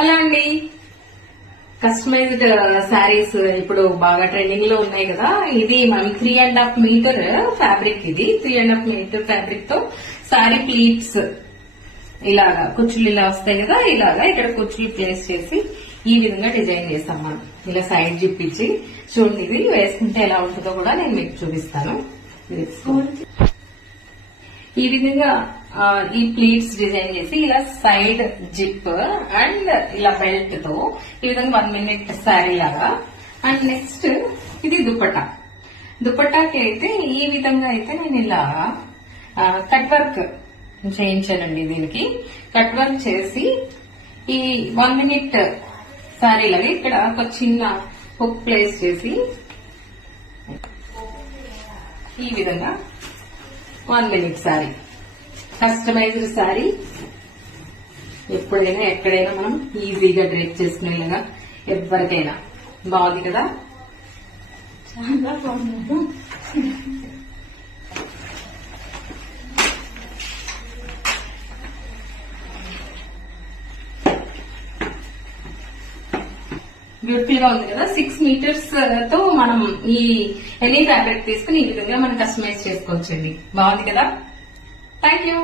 Hello అండి. Customized saris ఇప్పుడు బాగా ట్రెండింగ్ లో ఉన్నాయి కదా. ఇది మనం 3.5 మీటర్ ఫ్యాబ్రిక్. ఇది 3.5 మీటర్ ఫ్యాబ్రిక్ తో శారీ ప్లీట్స్ ఇలాగా కుచ్చులు ఇలా వస్తాయి కదా. ఇలాగా ఇక్కడ కుచ్చులు ప్లేస్ చేసి ఈ విధంగా డిజైన్ చేస్తాం మనం. ఇలా సైడ్ జిప్ ఇచ్చి చూడండి, ఇది వేసుకుంటే ఎలా ఉంటుందో కూడా నేను మీకు చూపిస్తాను. ఈ విధంగా ఈ ప్లీట్స్ డిజైన్ చేసి ఇలా సైడ్ జిప్ అండ్ ఇలా బెల్ట్ తో ఈ విధంగా 1 minute శారీ లాగా. అండ్ నెక్స్ట్ ఇది దుపట్టా. దుపట్టాకి అయితే ఈ విధంగా అయితే నేను ఇలా కట్ వర్క్ చేయించానండి. దీనికి కట్ వర్క్ చేసి ఈ 1 minute శారీ లాగా ఇక్కడ ఒక చిన్న హుక్ ప్లేస్ చేసి ఈ విధంగా 1 minute శారీ, కస్టమైజ్డ్ శారీ. ఎప్పుడైనా ఎక్కడైనా మనం ఈజీగా డ్రేప్ చేసుకునేలాగా ఎవరికైనా బాగుంది కదా. చాలా బాగుంది. బ్యూటిఫుల్ గా ఉంది కదా. 6 meters తో మనం ఈ ఎనీ ఫ్యాబ్రిక్ తీసుకుని ఈ విధంగా మనం కస్టమైజ్ చేసుకోవచ్చండి. బాగుంది కదా. Thank you.